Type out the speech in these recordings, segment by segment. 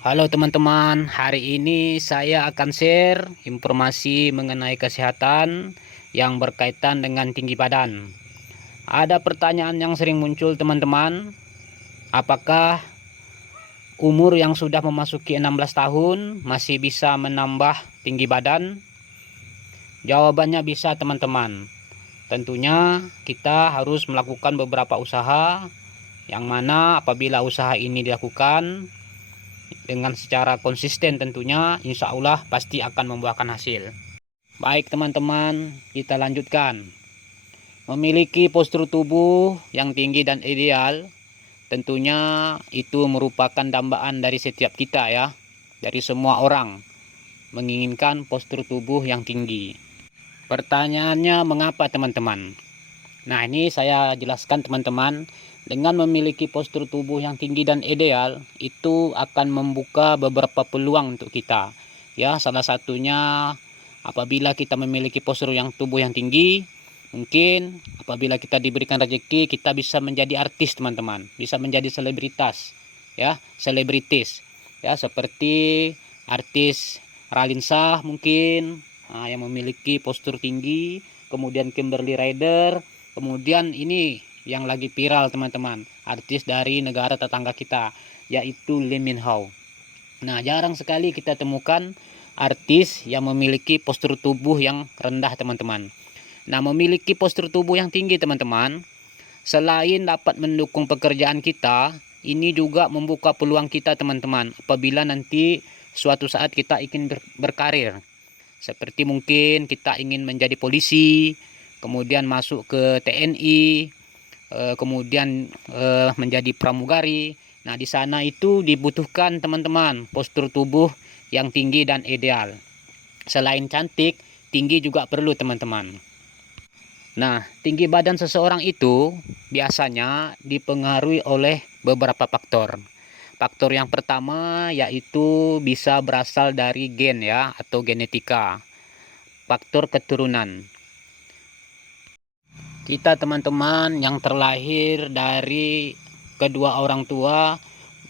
Halo teman-teman, hari ini saya akan share informasi mengenai kesehatan yang berkaitan dengan tinggi badan. Ada pertanyaan yang sering muncul teman-teman, apakah umur yang sudah memasuki 16 tahun masih bisa menambah tinggi badan? Jawabannya bisa teman-teman. Tentunya kita harus melakukan beberapa usaha, yang mana apabila usaha ini dilakukan dengan secara konsisten tentunya insya Allah pasti akan membuahkan hasil. Baik teman-teman, kita lanjutkan. Memiliki postur tubuh yang tinggi dan ideal tentunya itu merupakan dambaan dari setiap kita ya, dari semua orang menginginkan postur tubuh yang tinggi. Pertanyaannya mengapa teman-teman? Nah, ini saya jelaskan teman-teman. Dengan memiliki postur tubuh yang tinggi dan ideal, itu akan membuka beberapa peluang untuk kita. Ya, salah satunya apabila kita memiliki postur yang tubuh yang tinggi, mungkin apabila kita diberikan rezeki, kita bisa menjadi artis teman-teman, bisa menjadi selebritas, ya, selebritis, ya, seperti artis Ralinsa mungkin, yang memiliki postur tinggi, kemudian Kimberly Ryder. Kemudian ini yang lagi viral teman-teman, artis dari negara tetangga kita, yaitu Lee Min Ho. Nah, jarang sekali kita temukan artis yang memiliki postur tubuh yang rendah teman-teman. Nah, memiliki postur tubuh yang tinggi teman-teman, selain dapat mendukung pekerjaan kita, ini juga membuka peluang kita teman-teman, apabila nanti suatu saat kita ingin berkarir. Seperti mungkin kita ingin menjadi polisi, kemudian masuk ke TNI, kemudian menjadi pramugari. Nah, di sana itu dibutuhkan teman-teman postur tubuh yang tinggi dan ideal. Selain cantik, tinggi juga perlu teman-teman. Nah, tinggi badan seseorang itu biasanya dipengaruhi oleh beberapa faktor. Faktor yang pertama yaitu bisa berasal dari gen ya, atau genetika. Faktor keturunan. Kita teman-teman yang terlahir dari kedua orang tua,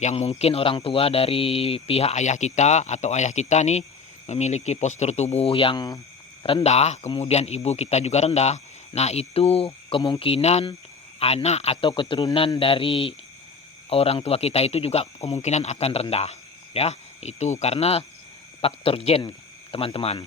yang mungkin orang tua dari pihak ayah kita atau ayah kita nih memiliki postur tubuh yang rendah, kemudian ibu kita juga rendah. Nah, itu kemungkinan anak atau keturunan dari orang tua kita itu juga kemungkinan akan rendah ya. Itu karena faktor gen teman-teman.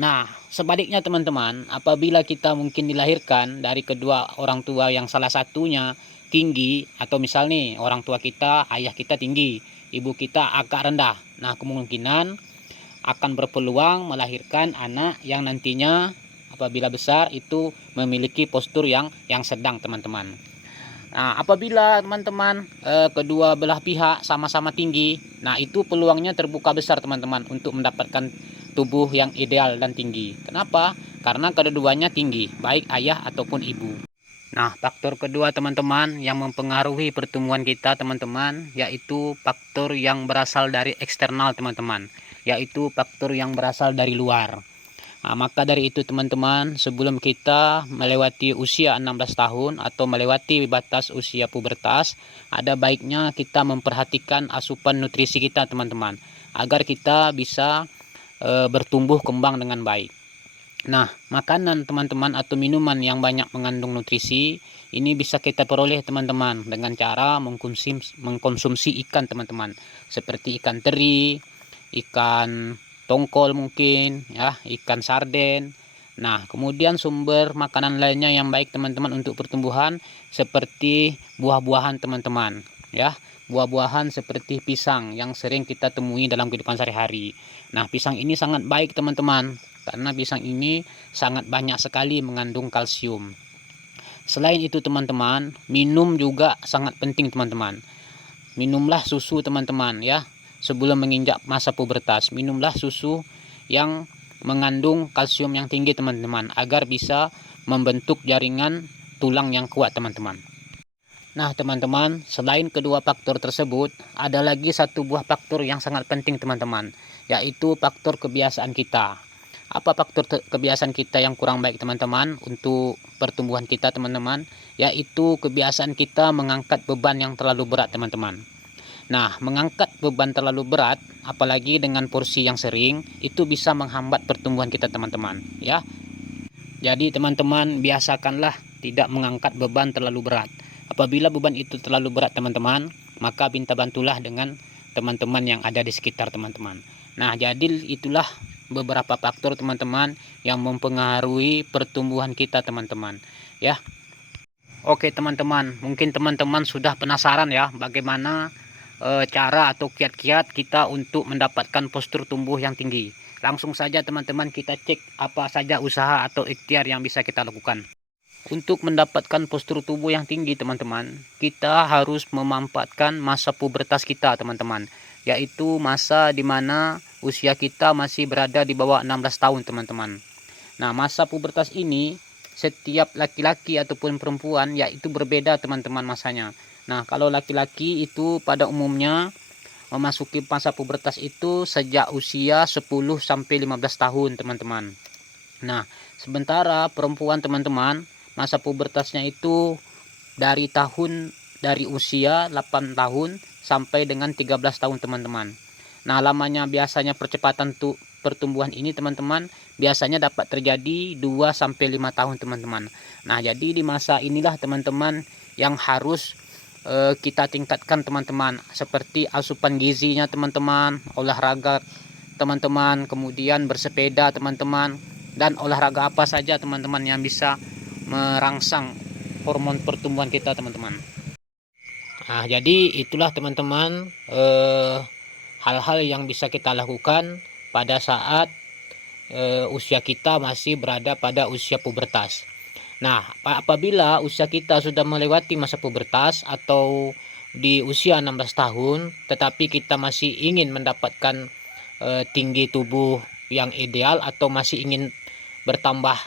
Nah, sebaliknya teman-teman, apabila kita mungkin dilahirkan dari kedua orang tua yang salah satunya tinggi, atau misal nih orang tua kita, ayah kita tinggi, ibu kita agak rendah. Nah, kemungkinan akan berpeluang melahirkan anak yang nantinya apabila besar itu memiliki postur yang sedang teman-teman. Nah, apabila teman-teman kedua belah pihak sama-sama tinggi, nah itu peluangnya terbuka besar teman-teman untuk mendapatkan tubuh yang ideal dan tinggi. Kenapa? Karena kedua-duanya tinggi, baik ayah ataupun ibu. Nah, faktor kedua teman-teman yang mempengaruhi pertumbuhan kita teman-teman, yaitu faktor yang berasal dari eksternal teman-teman, yaitu faktor yang berasal dari luar. Nah, maka dari itu teman-teman, sebelum kita melewati usia 16 tahun atau melewati batas usia pubertas, ada baiknya kita memperhatikan asupan nutrisi kita teman-teman, agar kita bisa bertumbuh kembang dengan baik. Nah, makanan teman-teman atau minuman yang banyak mengandung nutrisi, ini bisa kita peroleh teman-teman dengan cara mengkonsumsi ikan teman-teman, seperti ikan teri, ikan tongkol mungkin ya, ikan sarden. Nah, kemudian sumber makanan lainnya yang baik teman-teman untuk pertumbuhan seperti buah-buahan teman-teman ya. Buah-buahan seperti pisang yang sering kita temui dalam kehidupan sehari-hari. Nah, pisang ini sangat baik teman-teman, karena pisang ini sangat banyak sekali mengandung kalsium. Selain itu teman-teman, minum juga sangat penting teman-teman. Minumlah susu teman-teman ya. Sebelum menginjak masa pubertas, minumlah susu yang mengandung kalsium yang tinggi teman-teman, agar bisa membentuk jaringan tulang yang kuat teman-teman. Nah teman-teman, selain kedua faktor tersebut, ada lagi satu buah faktor yang sangat penting teman-teman, yaitu faktor kebiasaan kita. Apa faktor kebiasaan kita yang kurang baik teman-teman untuk pertumbuhan kita teman-teman? Yaitu kebiasaan kita mengangkat beban yang terlalu berat teman-teman. Nah, mengangkat beban terlalu berat, apalagi dengan porsi yang sering, itu bisa menghambat pertumbuhan kita teman-teman, ya. Jadi teman-teman biasakanlah tidak mengangkat beban terlalu berat. Apabila beban itu terlalu berat teman-teman, maka minta bantulah dengan teman-teman yang ada di sekitar teman-teman. Nah, jadi itulah beberapa faktor teman-teman yang mempengaruhi pertumbuhan kita teman-teman, ya. Oke teman-teman, mungkin teman-teman sudah penasaran ya bagaimana cara atau kiat-kiat kita untuk mendapatkan postur tumbuh yang tinggi. Langsung saja teman-teman kita cek apa saja usaha atau ikhtiar yang bisa kita lakukan. Untuk mendapatkan postur tubuh yang tinggi teman-teman, kita harus memanfaatkan masa pubertas kita teman-teman, yaitu masa dimana usia kita masih berada di bawah 16 tahun teman-teman. Nah, masa pubertas ini setiap laki-laki ataupun perempuan yaitu berbeda teman-teman masanya. Nah, kalau laki-laki itu pada umumnya memasuki masa pubertas itu sejak usia 10 sampai 15 tahun teman-teman. Nah, sementara perempuan teman-teman masa pubertasnya itu dari usia 8 tahun sampai dengan 13 tahun teman-teman. Nah, lamanya biasanya percepatan pertumbuhan ini teman-teman biasanya dapat terjadi 2 sampai 5 tahun teman-teman. Nah, jadi di masa inilah teman-teman yang harus kita tingkatkan teman-teman, seperti asupan gizinya teman-teman, olahraga teman-teman, kemudian bersepeda teman-teman, dan olahraga apa saja teman-teman yang bisa merangsang hormon pertumbuhan kita teman-teman. Nah, jadi itulah teman-teman hal-hal yang bisa kita lakukan pada saat usia kita masih berada pada usia pubertas. Nah, apabila usia kita sudah melewati masa pubertas atau di usia 16 tahun, tetapi kita masih ingin mendapatkan tinggi tubuh yang ideal atau masih ingin bertambah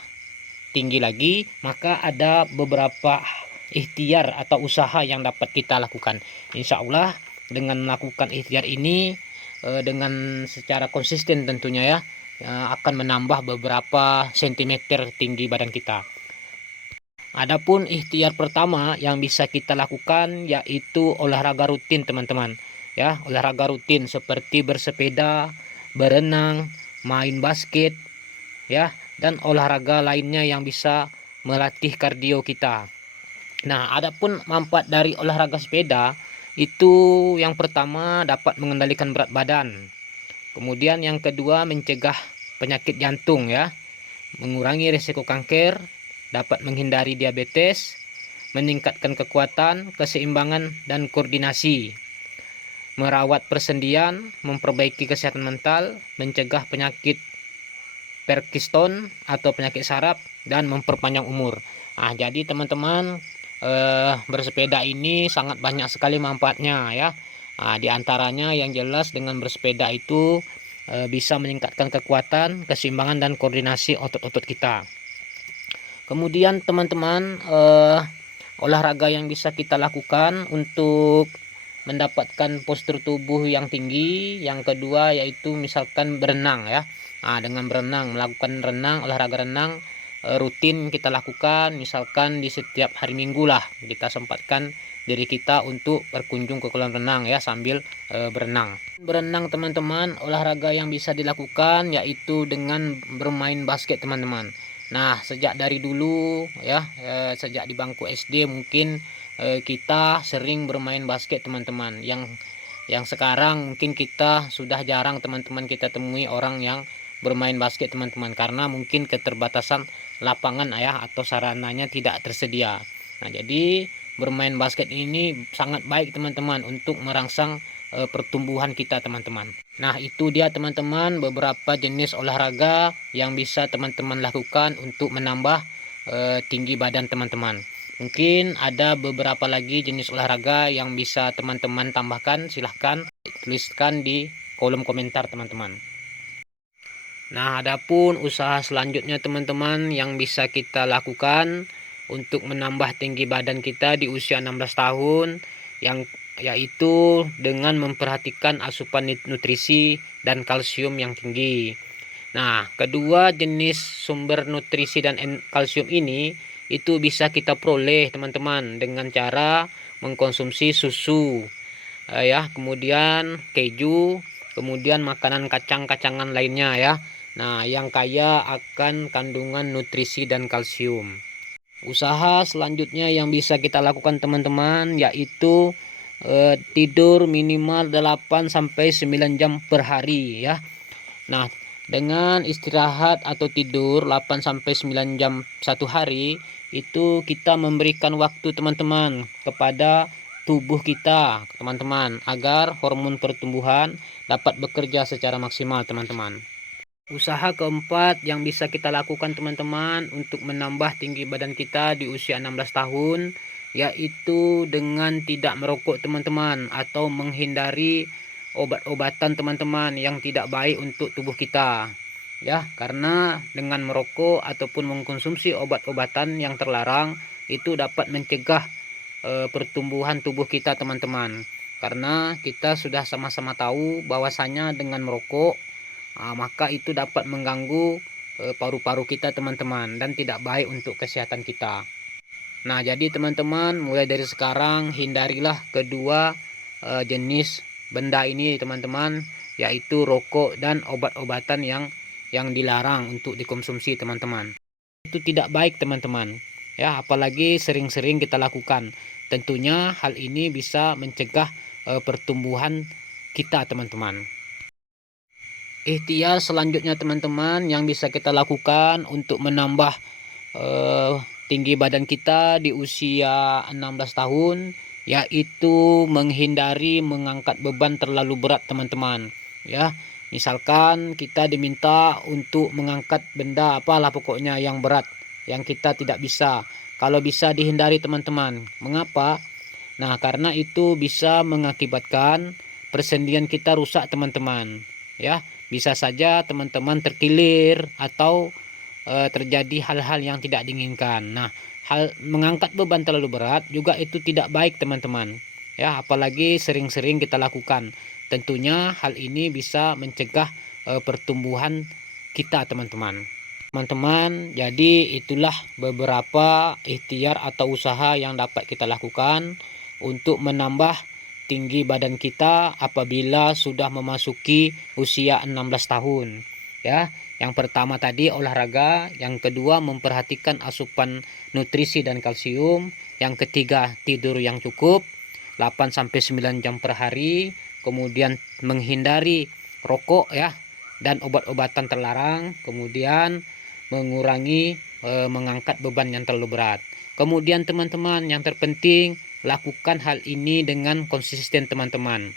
tinggi lagi, maka ada beberapa ikhtiar atau usaha yang dapat kita lakukan. Insya Allah dengan melakukan ikhtiar ini dengan secara konsisten tentunya ya, akan menambah beberapa sentimeter tinggi badan kita. Adapun ikhtiar pertama yang bisa kita lakukan yaitu olahraga rutin teman-teman. Ya, olahraga rutin seperti bersepeda, berenang, main basket, ya, dan olahraga lainnya yang bisa melatih kardio kita. Nah, adapun manfaat dari olahraga sepeda itu yang pertama dapat mengendalikan berat badan. Kemudian yang kedua mencegah penyakit jantung ya, mengurangi risiko kanker, dapat menghindari diabetes, meningkatkan kekuatan, keseimbangan, dan koordinasi, merawat persendian, memperbaiki kesehatan mental, mencegah penyakit Parkinson atau penyakit saraf, dan memperpanjang umur. Nah, jadi teman-teman bersepeda ini sangat banyak sekali manfaatnya ya. Nah, di antaranya yang jelas dengan bersepeda itu bisa meningkatkan kekuatan, keseimbangan, dan koordinasi otot-otot kita. Kemudian teman-teman olahraga yang bisa kita lakukan untuk mendapatkan postur tubuh yang tinggi, yang kedua yaitu misalkan berenang ya. Nah, dengan berenang, melakukan olahraga renang rutin kita lakukan, misalkan di setiap hari Minggu lah kita sempatkan diri kita untuk berkunjung ke kolam renang ya sambil berenang. Berenang teman-teman, olahraga yang bisa dilakukan yaitu dengan bermain basket teman-teman. Nah, sejak dari dulu ya, sejak di bangku SD mungkin kita sering bermain basket teman-teman. Yang sekarang mungkin kita sudah jarang teman-teman kita temui orang yang bermain basket teman-teman, karena mungkin keterbatasan lapangan ya atau sarananya tidak tersedia. Nah, jadi bermain basket ini sangat baik teman-teman untuk merangsang pertumbuhan kita teman-teman. Nah, itu dia teman-teman beberapa jenis olahraga yang bisa teman-teman lakukan untuk menambah tinggi badan teman-teman. Mungkin ada beberapa lagi jenis olahraga yang bisa teman-teman tambahkan, silahkan tuliskan di kolom komentar teman-teman. Nah, adapun usaha selanjutnya teman-teman yang bisa kita lakukan untuk menambah tinggi badan kita di usia 16 tahun yaitu dengan memperhatikan asupan nutrisi dan kalsium yang tinggi. Nah, kedua jenis sumber nutrisi dan kalsium ini itu bisa kita peroleh teman-teman dengan cara mengkonsumsi susu. ya, kemudian keju, kemudian makanan kacang-kacangan lainnya ya. Nah, yang kaya akan kandungan nutrisi dan kalsium. Usaha selanjutnya yang bisa kita lakukan teman-teman yaitu tidur minimal 8 sampai 9 jam per hari ya. Nah, dengan istirahat atau tidur 8 sampai 9 jam satu hari, itu kita memberikan waktu teman-teman kepada tubuh kita, teman-teman, agar hormon pertumbuhan dapat bekerja secara maksimal, teman-teman. Usaha keempat yang bisa kita lakukan teman-teman untuk menambah tinggi badan kita di usia 16 tahun yaitu dengan tidak merokok teman-teman, atau menghindari obat-obatan teman-teman yang tidak baik untuk tubuh kita ya, karena dengan merokok ataupun mengkonsumsi obat-obatan yang terlarang itu dapat mencegah pertumbuhan tubuh kita teman-teman, karena kita sudah sama-sama tahu bahwasanya dengan merokok maka itu dapat mengganggu paru-paru kita teman-teman dan tidak baik untuk kesehatan kita. Nah, jadi teman-teman, mulai dari sekarang hindarilah kedua jenis benda ini teman-teman, yaitu rokok dan obat-obatan yang dilarang untuk dikonsumsi teman-teman. Itu tidak baik teman-teman ya, apalagi sering-sering kita lakukan. Tentunya hal ini bisa mencegah pertumbuhan kita teman-teman. Ikhtiar selanjutnya teman-teman yang bisa kita lakukan untuk menambah tinggi badan kita di usia 16 tahun yaitu menghindari mengangkat beban terlalu berat teman-teman ya. Misalkan kita diminta untuk mengangkat benda apalah pokoknya yang berat yang kita tidak bisa, kalau bisa dihindari teman-teman. Mengapa? Nah, karena itu bisa mengakibatkan persendian kita rusak teman-teman ya. Bisa saja teman-teman terkilir atau terjadi hal-hal yang tidak diinginkan. Nah, hal mengangkat beban terlalu berat juga itu tidak baik teman-teman ya, apalagi sering-sering kita lakukan. Tentunya hal ini bisa mencegah pertumbuhan kita teman-teman. Teman-teman, jadi itulah beberapa ikhtiar atau usaha yang dapat kita lakukan untuk menambah tinggi badan kita apabila sudah memasuki usia 16 tahun ya. Yang pertama tadi olahraga, yang kedua memperhatikan asupan nutrisi dan kalsium, yang ketiga tidur yang cukup 8 sampai 9 jam per hari, kemudian menghindari rokok ya dan obat-obatan terlarang, kemudian mengurangi mengangkat beban yang terlalu berat. Kemudian teman-teman, yang terpenting lakukan hal ini dengan konsisten teman-teman.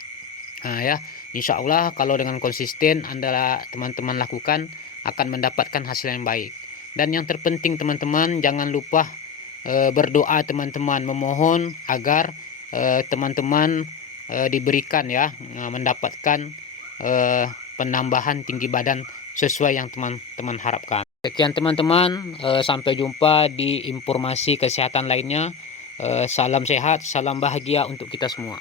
Nah ya, insya Allah kalau dengan konsisten Anda teman-teman lakukan akan mendapatkan hasil yang baik. Dan yang terpenting teman-teman, jangan lupa berdoa teman-teman, memohon agar teman-teman diberikan ya mendapatkan penambahan tinggi badan sesuai yang teman-teman harapkan. Sekian teman-teman, sampai jumpa di informasi kesehatan lainnya. Salam sehat, salam bahagia untuk kita semua.